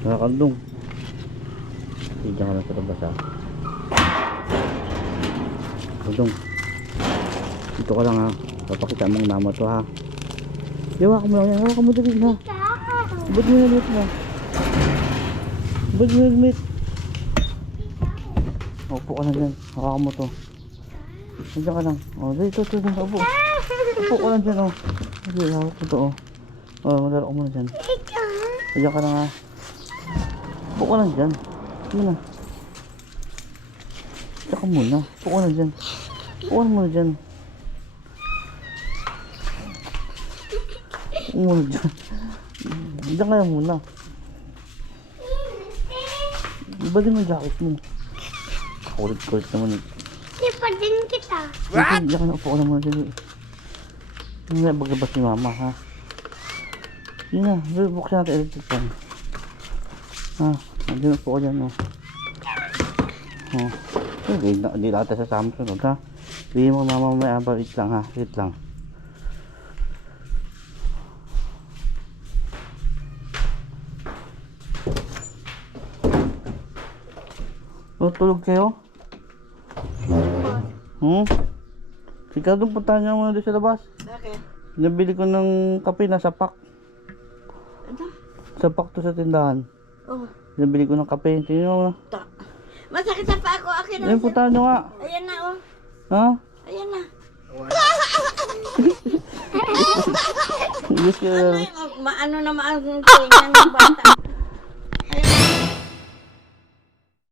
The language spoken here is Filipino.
Nakakandong. Tignan ka lang sa labas ha. Kandong. Dito ka lang ha. Papakita mong mama to ha. Yawa ka mo lang yan. Yawa ka mo dali ha. Ba't mo helmet mo? Ba't mo helmet? Upo ka lang dyan. Hawakan mo to. Nandiyan ka lang. O, dito. Upo. Upo ka lang dyan o. Sige, hawak mo to o. O, malaro ko muna dyan. Nandiyan ka lang ha. Upo ka lang dyan. Sige na. Tsaka muna. Upo ka lang dyan. Upo ka lang muna dyan. Upo muna dyan. Diyan ka lang muna. Iba din ang jacket mo. Kulit naman eh. Sipa din kita. What? Diyan ka na. Upo ka lang muna dyan eh. Hindi na baglabas ni mama ha. Yun na. Buksan natin electric fan. Ha. Diyan upo ka dyan o. Hindi natin sa Samsung ha. Bigyan mo mama may wait lang ha. Wait lang. Tulog kayo? Ikaw doon puntahan niyo muna doon sa labas. Bakit? Nabili ko ng kape na sapak. Ano? Sapak to sa tindahan. Oh. Nabili ko ng kape. Tingnan mo na. Masakit sa pa ako. Akin na. Ayun, puntahan niyo nga. Ayan na oh. Ha? Ayan na. Yes, Ano yung maano na maano ng bata.